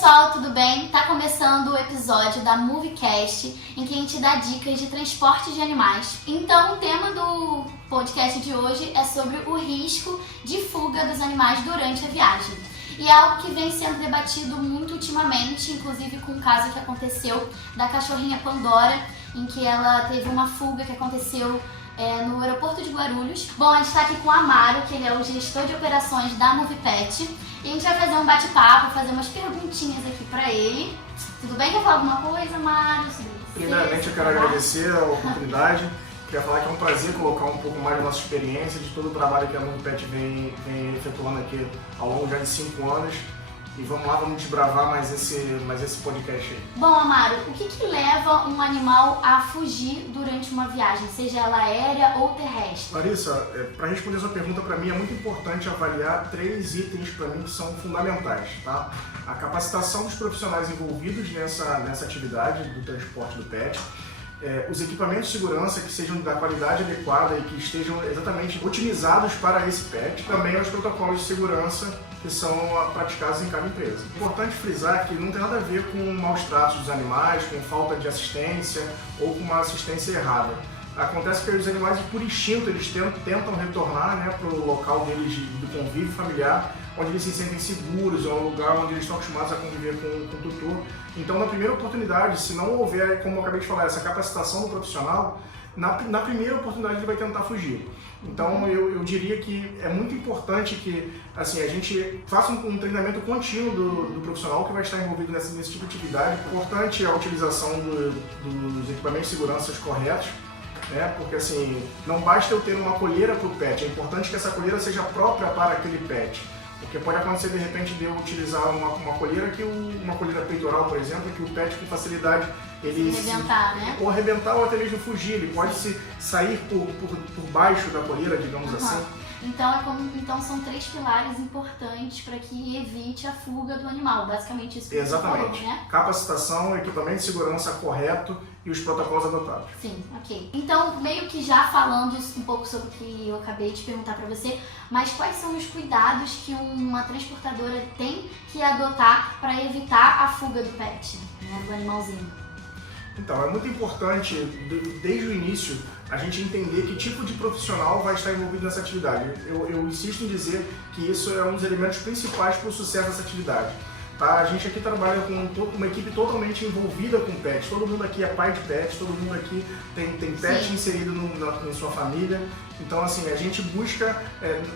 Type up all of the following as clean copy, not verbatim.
pessoal, tudo bem? Tá começando o episódio da Moviecast, em que a gente dá dicas de transporte de animais. Então, o tema do podcast de hoje é sobre o risco de fuga dos animais durante a viagem. E é algo que vem sendo debatido muito ultimamente, inclusive com um caso que aconteceu da cachorrinha Pandora, em que ela teve uma fuga que aconteceu no aeroporto de Guarulhos. Bom, a gente está aqui com o Amaro, que ele é o gestor de operações da Movipet, e a gente vai fazer um bate-papo, fazer umas perguntinhas aqui para ele. Tudo bem? Quer falar alguma coisa, Amaro? Primeiramente, eu quero agradecer a oportunidade. Queria falar que é um prazer colocar um pouco mais da nossa experiência, de todo o trabalho que a Movipet vem efetuando aqui ao longo já de 5 anos. E vamos lá, vamos desbravar mais esse podcast aí. Bom, Amaro, o que leva um animal a fugir durante uma viagem, seja ela aérea ou terrestre? Larissa, para responder a sua pergunta, para mim é muito importante avaliar 3 itens para mim que são fundamentais, tá? A capacitação dos profissionais envolvidos nessa atividade do transporte do pet, os equipamentos de segurança que sejam da qualidade adequada e que estejam exatamente otimizados para esse pet, também os protocolos de segurança que são praticados em cada empresa. Importante frisar que não tem nada a ver com maus tratos dos animais, com falta de assistência ou com uma assistência errada. Acontece que os animais, por instinto, eles tentam retornar para o local deles do convívio familiar, onde eles se sentem seguros, é um lugar onde eles estão acostumados a conviver com o tutor. Então, na primeira oportunidade, se não houver, como eu acabei de falar, essa capacitação do profissional, na primeira oportunidade ele vai tentar fugir. Então, eu diria que é muito importante que assim, a gente faça um treinamento contínuo do profissional que vai estar envolvido nesse tipo de atividade. Importante a utilização dos equipamentos de segurança corretos, né? Porque assim, não basta eu ter uma colheira para o pet, é importante que essa colheira seja própria para aquele pet. Porque pode acontecer de repente de eu utilizar uma colheira uma colheira peitoral, por exemplo, que o pet com facilidade ele né? Ou arrebentar ou até mesmo fugir, ele pode sair por baixo da colheira, digamos assim. Então são 3 pilares importantes para que evite a fuga do animal, basicamente isso que Exatamente. você falou, né? Capacitação, equipamento de segurança correto e os protocolos adotados. Sim, ok. Então, meio que já falando um pouco sobre o que eu acabei de perguntar para você, mas quais são os cuidados que uma transportadora tem que adotar para evitar a fuga do pet, né, do animalzinho? Então, é muito importante, desde o início, a gente entender que tipo de profissional vai estar envolvido nessa atividade. Eu insisto em dizer que isso é um dos elementos principais para o sucesso dessa atividade. Tá? A gente aqui trabalha com uma equipe totalmente envolvida com pets. Todo mundo aqui é pai de pets, todo mundo aqui tem pet Sim. inserido em sua família. Então, assim, a gente busca,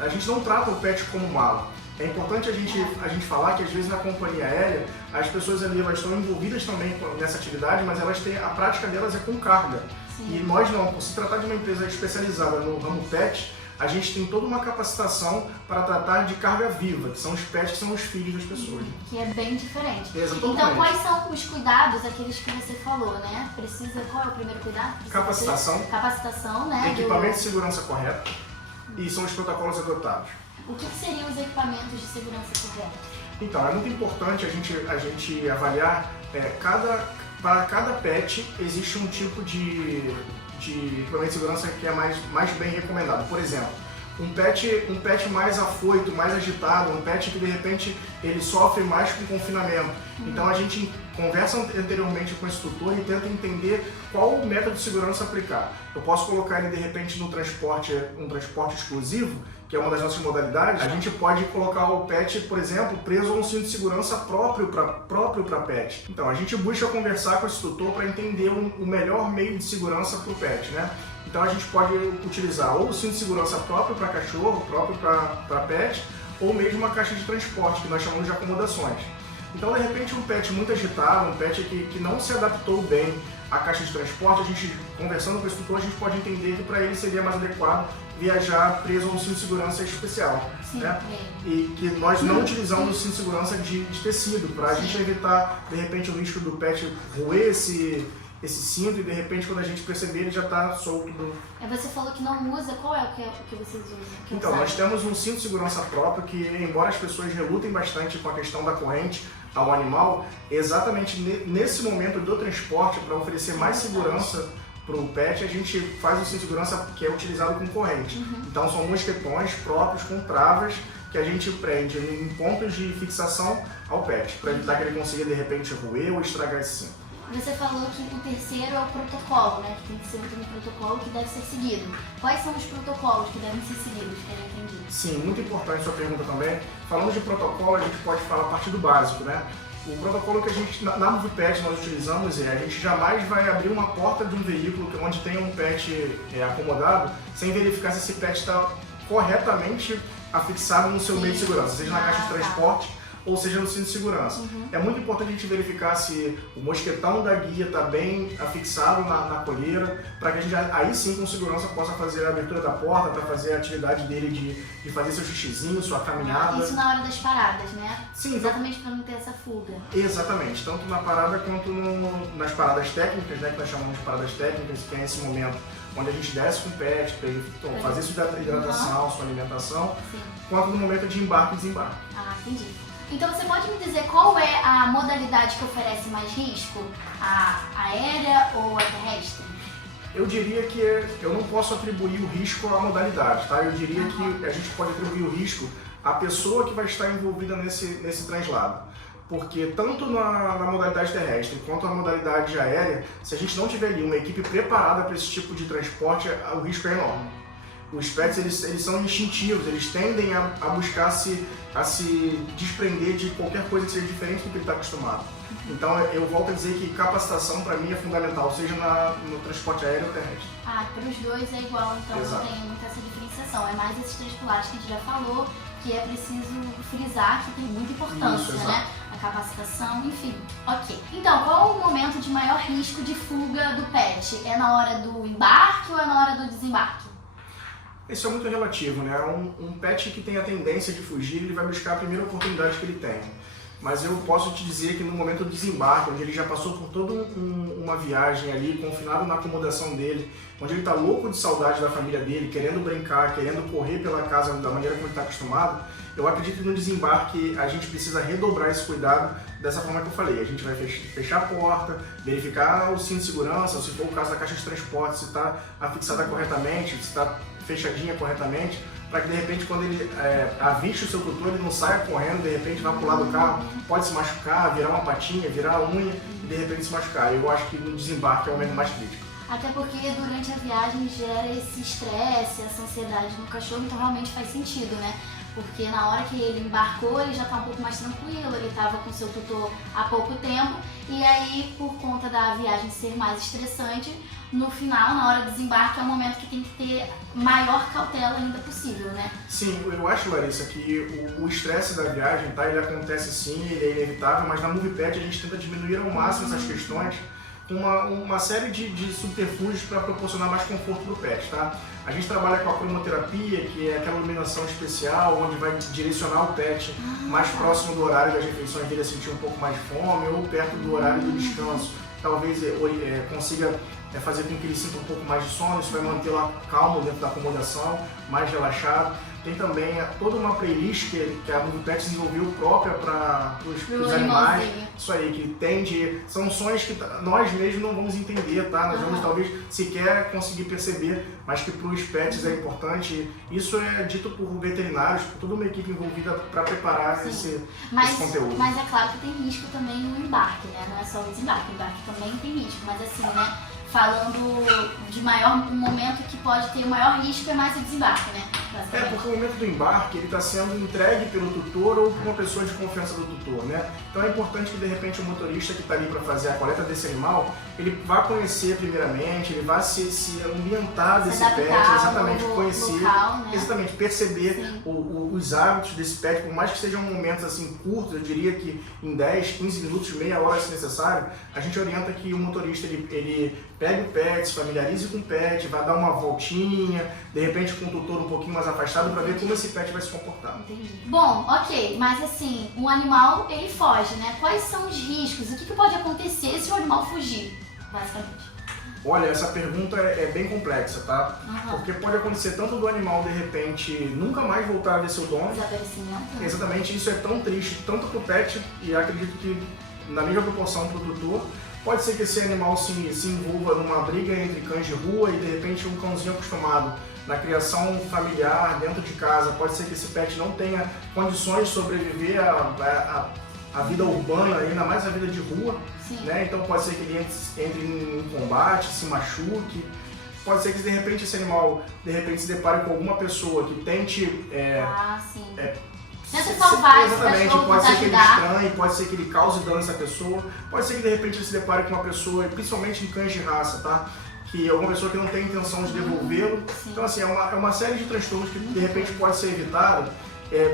a gente não trata o pet como malo. É importante a gente falar que às vezes na companhia aérea as pessoas ali elas estão envolvidas também nessa atividade, mas elas têm, a prática delas é com carga. Sim. E nós não, por se tratar de uma empresa especializada no ramo pet, a gente tem toda uma capacitação para tratar de carga viva, que são os pets, que são os filhos das pessoas. Que é bem diferente. Exatamente. Então, quais são os cuidados, aqueles que você falou, né? Qual é o primeiro cuidado? Capacitação, né? Equipamento de segurança correto e são os protocolos adotados. O que seriam os equipamentos de segurança corretos? Então, é muito importante a gente avaliar, para cada pet existe um tipo de equipamento de segurança que é mais bem recomendado. Por exemplo, um pet mais afoito, mais agitado, um pet que de repente ele sofre mais com confinamento. Então a gente conversa anteriormente com esse tutor e tenta entender qual o método de segurança aplicar. Eu posso colocar ele de repente um transporte exclusivo, que é uma das nossas modalidades. A gente pode colocar o pet, por exemplo, preso a um cinto de segurança próprio para pet. Então a gente busca conversar com esse tutor para entender o melhor meio de segurança para o pet, né? Então a gente pode utilizar ou o cinto de segurança próprio para cachorro, próprio para pet, ou mesmo uma caixa de transporte, que nós chamamos de acomodações. Então, de repente, um pet muito agitado, um pet que não se adaptou bem à caixa de transporte, a gente, conversando com esse tutor, a gente pode entender que para ele seria mais adequado viajar preso a um cinto de segurança especial. Sim, né? E que nós não utilizamos o cinto de segurança de tecido, para a gente evitar, de repente, o risco do pet roer esse cinto e de repente quando a gente perceber ele já está solto do... Você falou que não usa, qual é o que vocês usam? Então, nós temos um cinto de segurança próprio que, embora as pessoas relutem bastante com a questão da corrente ao animal, exatamente nesse momento do transporte, para oferecer mais segurança para o pet, a gente faz o cinto de segurança que é utilizado com corrente. Então são mosquetões próprios com travas que a gente prende em pontos de fixação ao pet, para evitar que ele consiga de repente roer ou estragar esse cinto. Você falou que o terceiro é o protocolo, né? Que tem que ser um protocolo que deve ser seguido. Quais são os protocolos que devem ser seguidos, que eu não entendi? Sim, muito importante sua pergunta também. Falando de protocolo, a gente pode falar a partir do básico, né? O protocolo que a gente, na MovPet, nós utilizamos a gente jamais vai abrir uma porta de um veículo onde tenha um pet acomodado sem verificar se esse pet está corretamente afixado no seu meio de segurança, seja na caixa de transporte ou seja no cinto de segurança. É muito importante a gente verificar se o mosquetão da guia está bem afixado na coleira, para que a gente aí sim com segurança possa fazer a abertura da porta, para fazer a atividade dele de fazer seu xixizinho, sua caminhada. Isso na hora das paradas, né? Sim. Exatamente para não ter essa fuga. Exatamente, tanto na parada quanto nas paradas técnicas, né, que nós chamamos de paradas técnicas, que é esse momento onde a gente desce com o pet para ele fazer sua hidratação, sua alimentação, quanto no momento de embarque e desembarque. Ah, entendi. Então você pode me dizer qual é a modalidade que oferece mais risco? A aérea ou a terrestre? Eu diria que eu não posso atribuir o risco à modalidade, tá? Eu diria que a gente pode atribuir o risco à pessoa que vai estar envolvida nesse translado. Porque tanto na modalidade terrestre quanto na modalidade aérea, se a gente não tiver ali uma equipe preparada para esse tipo de transporte, o risco é enorme. Os pets eles são instintivos, eles tendem a buscar a se desprender de qualquer coisa que seja diferente do que ele está acostumado. Então eu volto a dizer que capacitação para mim é fundamental, seja no transporte aéreo ou terrestre. Ah, para os dois é igual, então Exato. não tem muita essa diferenciação. É mais esses três pilares que a gente já falou, que é preciso frisar que tem muita importância, Isso, né? A capacitação, enfim. Ok. Então, qual o momento de maior risco de fuga do pet? É na hora do embarque ou é na hora do desembarque? Isso é muito relativo, né? Um pet que tem a tendência de fugir, ele vai buscar a primeira oportunidade que ele tem. Mas eu posso te dizer que no momento do desembarque, onde ele já passou por toda uma viagem ali, confinado na acomodação dele, onde ele está louco de saudade da família dele, querendo brincar, querendo correr pela casa da maneira como ele está acostumado, eu acredito que no desembarque a gente precisa redobrar esse cuidado dessa forma que eu falei. A gente vai fechar a porta, verificar o cinto de segurança, ou se for o caso da caixa de transporte, se está afixada corretamente, se está fechadinha corretamente, para que de repente quando ele aviste o seu tutor, ele não saia correndo, de repente vai pular do carro, pode se machucar, virar uma patinha, virar a unha e de repente se machucar. Eu acho que no desembarque é o momento mais crítico. Até porque durante a viagem gera esse estresse, essa ansiedade no cachorro, então realmente faz sentido, né? Porque na hora que ele embarcou, ele já está um pouco mais tranquilo, ele estava com seu tutor há pouco tempo, e aí, por conta da viagem ser mais estressante, no final, na hora do desembarque, é um momento que tem que ter maior cautela ainda possível, né? Sim, eu acho, Larissa, que o estresse da viagem, tá? Ele acontece sim, ele é inevitável, mas na MovPet a gente tenta diminuir ao máximo essas questões com uma série de subterfúgios para proporcionar mais conforto para o pet, tá? A gente trabalha com a cromoterapia, que é aquela iluminação especial, onde vai direcionar o pet mais próximo do horário das refeições dele a sentir um pouco mais de fome, ou perto do horário do descanso. Talvez consiga fazer com que ele sinta um pouco mais de sono, isso vai mantê-lo calmo dentro da acomodação, mais relaxado. Tem também toda uma playlist que a MovPet desenvolveu própria para os animais. Isso aí, que tende. São sons que nós mesmos não vamos entender, tá? Nós vamos talvez sequer conseguir perceber, mas que para os pets é importante. Isso é dito por veterinários, por toda uma equipe envolvida para preparar esse conteúdo. Mas é claro que tem risco também no embarque, né? Não é só o desembarque, o embarque também tem risco, mas assim, né? Falando de um momento que pode ter o maior risco é mais o desembarque, né? Porque o momento do embarque ele está sendo entregue pelo tutor ou por uma pessoa de confiança do tutor, né? Então é importante que de repente o motorista que está ali para fazer a coleta desse animal, ele vá conhecer primeiramente, ele vá se ambientar desse pet, exatamente, conhecer, local, né? Exatamente, perceber os hábitos desse pet, por mais que sejam momentos assim curtos, eu diria que em 10, 15 minutos, meia hora se necessário, a gente orienta que o motorista ele pegue o pet, se familiarize com o pet, vai dar uma voltinha, de repente com o tutor um pouquinho mais afastado para ver como esse pet vai se comportar. Entendi. Bom, ok, mas assim, um animal ele foge, né? Quais são os riscos? O que pode acontecer se o animal fugir, basicamente? Olha, essa pergunta é bem complexa, tá? Porque pode acontecer tanto do animal, de repente, nunca mais voltar a ver seu dono. Desaparecimento. Exatamente, isso é tão triste, tanto pro pet, e acredito que na mesma proporção pro tutor, Pode ser que esse animal se envolva numa briga entre cães de rua e de repente um cãozinho acostumado na criação familiar, dentro de casa, pode ser que esse pet não tenha condições de sobreviver à vida urbana, ainda mais a vida de rua, né? Então pode ser que ele entre em combate, se machuque. Pode ser que de repente esse animal se depare com alguma pessoa que tente tenta salvar esse exatamente, cachorro, pode ser que ele ajudar. estranhe, pode ser que ele cause dano a essa pessoa, pode ser que de repente ele se depare com uma pessoa, principalmente em cães de raça, tá? Que é alguma pessoa que não tem intenção de devolvê-lo. Então assim, é uma série de transtornos que de repente pode ser evitado.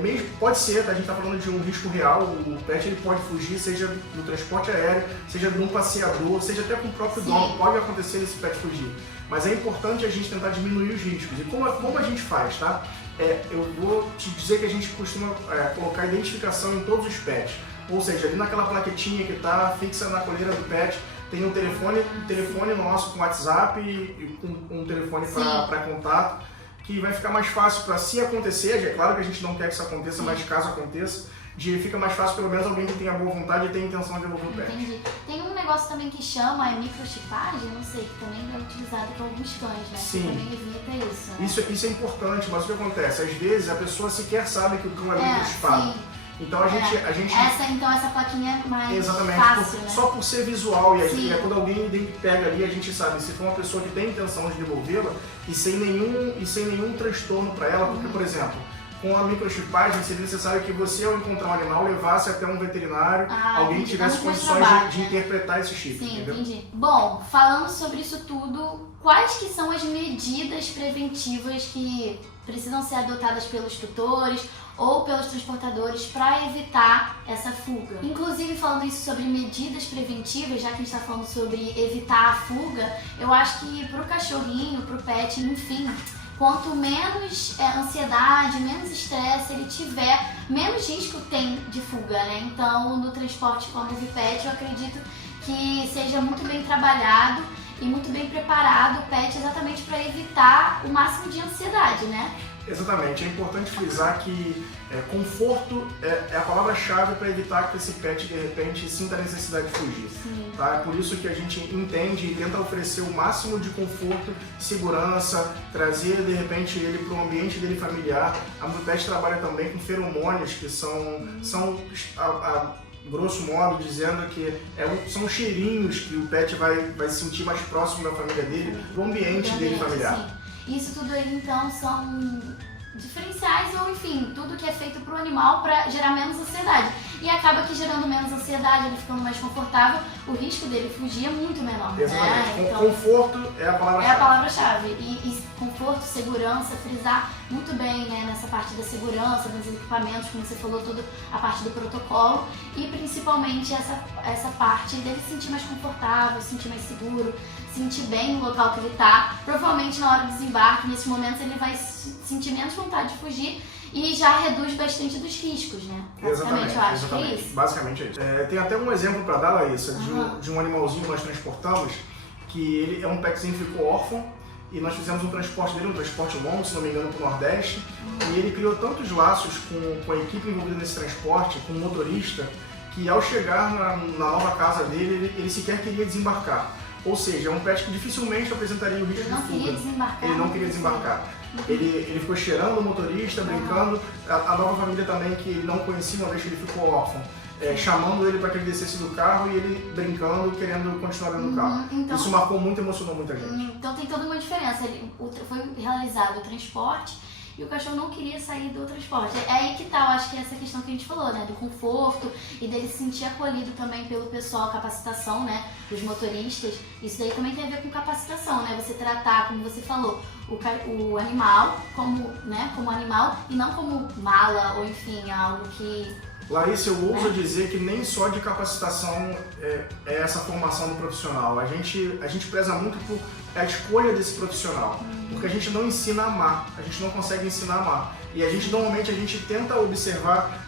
Mesmo, pode ser, tá? A gente está falando de um risco real, o pet ele pode fugir, seja no transporte aéreo, seja de um passeador, seja até com o próprio dono, pode acontecer esse pet fugir. Mas é importante a gente tentar diminuir os riscos. E como a gente faz, tá? Eu vou te dizer que a gente costuma colocar identificação em todos os pets. Ou seja, ali naquela plaquetinha que está fixa na coleira do pet, tem um telefone nosso com WhatsApp e com um telefone para contato, que vai ficar mais fácil para, se acontecer, é claro que a gente não quer que isso aconteça, mas caso aconteça, fica mais fácil pelo menos alguém que tenha boa vontade e tenha intenção de devolver o pet. Entendi. Tem um negócio também que chama microchipagem, não sei, que também é utilizado por alguns cães, né? Sim. Que também evita isso, né? Isso é importante, mas o que acontece? Às vezes a pessoa sequer sabe que o cão é microchipado. Sim. Então a gente... Essa plaquinha é mais exatamente, fácil, né? só por ser visual, e quando alguém pega ali, a gente sabe, se for uma pessoa que tem intenção de devolvê-la e sem nenhum transtorno para ela, porque, por exemplo, com a microchipagem seria necessário que você, ao encontrar um animal, levasse até um veterinário, alguém que tivesse condições de interpretar esse chip. Sim, entendeu? entendi. Bom, falando sobre isso tudo, quais que são as medidas preventivas que precisam ser adotadas pelos tutores ou pelos transportadores para evitar essa fuga? Inclusive, falando isso sobre medidas preventivas, já que a gente está falando sobre evitar a fuga, eu acho que pro cachorrinho, pro pet, enfim, quanto menos ansiedade, menos estresse ele tiver, menos risco tem de fuga, né? Então, no transporte com a MovePet, eu acredito que seja muito bem trabalhado e muito bem preparado o pet exatamente para evitar o máximo de ansiedade, né? Exatamente, é importante frisar que conforto é a palavra-chave para evitar que esse pet de repente sinta a necessidade de fugir. Tá? É por isso que a gente entende e tenta oferecer o máximo de conforto, segurança, trazer de repente ele para o ambiente dele familiar. A MovePet trabalha também com feromônios que são grosso modo dizendo que são cheirinhos que o pet vai se sentir mais próximo da família dele, do ambiente dele familiar. Sim. Isso tudo aí, então, são diferenciais ou, enfim, tudo que é feito para o animal para gerar menos ansiedade. E acaba que gerando menos ansiedade, ele ficando mais confortável, o risco dele fugir é muito menor. Exatamente. Né? Então, conforto é a palavra-chave. É a palavra-chave. E conforto, segurança, frisar muito bem, né, nessa parte da segurança, dos equipamentos, como você falou, toda a parte do protocolo e principalmente essa parte dele se sentir mais confortável, se sentir mais seguro, sentir bem no local que ele está. Provavelmente na hora do desembarque, nesses momentos, ele vai sentir menos vontade de fugir e já reduz bastante dos riscos, né? Basicamente, eu acho que é isso. Basicamente é isso. Tem até um exemplo para dar, Larissa, de um animalzinho que nós transportamos, que ele é um petzinho que ficou órfão, e nós fizemos um transporte dele, um transporte longo, se não me engano, para o Nordeste, e ele criou tantos laços com a equipe envolvida nesse transporte, com o motorista, que ao chegar na nova casa dele, ele sequer queria desembarcar. Ou seja, é um pet que dificilmente apresentaria o risco de fuga. Ele não queria desembarcar. Ele ficou cheirando o motorista, brincando. A nova família também, que ele não conhecia, uma vez que ele ficou órfão, chamando ele para que ele descesse do carro e ele brincando, querendo continuar dentro do carro. Então, isso marcou muito, emocionou muita gente. Então tem toda uma diferença. Foi realizado o transporte e o cachorro não queria sair do transporte. É aí que tá, eu acho que é essa questão que a gente falou, né? Do conforto e dele se sentir acolhido também pelo pessoal, capacitação, né? Dos motoristas. Isso daí também tem a ver com capacitação, né? Você tratar, como você falou, o animal como animal e não como mala ou enfim, algo que... Larissa, eu ouso dizer que nem só de capacitação é essa formação do profissional. A gente preza muito por a escolha desse profissional, porque a gente não ensina a amar, a gente não consegue ensinar a amar. E normalmente a gente tenta observar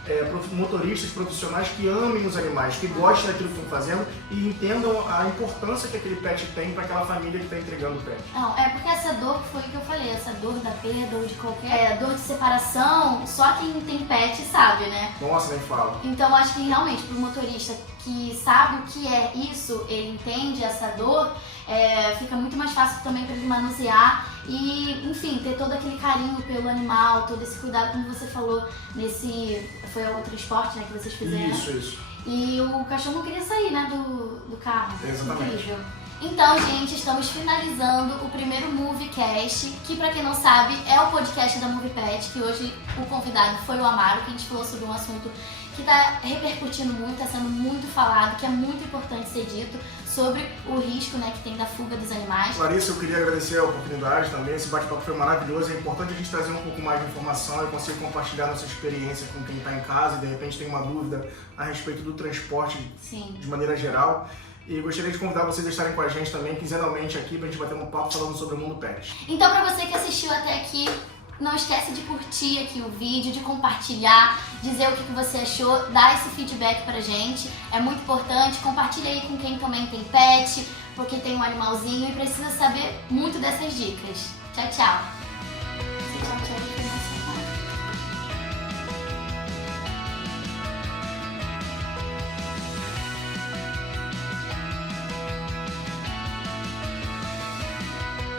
motoristas profissionais que amem os animais, que gostem daquilo que estão fazendo e entendam a importância que aquele pet tem para aquela família que está entregando o pet. Não, porque essa dor foi o que eu falei, essa dor da perda ou de qualquer dor de separação, só quem tem pet sabe, né? Nossa, nem fala. Então acho que realmente pro motorista que sabe o que é isso, ele entende essa dor, fica muito mais fácil também para ele manusear e, enfim, ter todo aquele carinho pelo animal, todo esse cuidado, como você falou, foi outro esporte, né, que vocês fizeram. Isso. E o cachorro não queria sair, né, do carro. Exatamente. Incrível. Então, gente, estamos finalizando o primeiro MovieCast, que pra quem não sabe é o podcast da MoviePet, que hoje o convidado foi o Amaro, que a gente falou sobre um assunto que tá repercutindo muito, tá sendo muito falado, que é muito importante ser dito, sobre o risco, né, que tem da fuga dos animais. Larissa, eu queria agradecer a oportunidade também, esse bate-papo foi maravilhoso, é importante a gente trazer um pouco mais de informação, eu consigo compartilhar nossa experiência com quem está em casa e de repente tem uma dúvida a respeito do transporte de maneira geral. E gostaria de convidar vocês a estarem com a gente também quinzenalmente aqui pra gente bater um papo falando sobre o mundo pet. Então, pra você que assistiu até aqui, não esquece de curtir aqui o vídeo, de compartilhar, dizer o que você achou, dar esse feedback pra gente. É muito importante. Compartilha aí com quem também tem pet, porque tem um animalzinho e precisa saber muito dessas dicas. Tchau, tchau!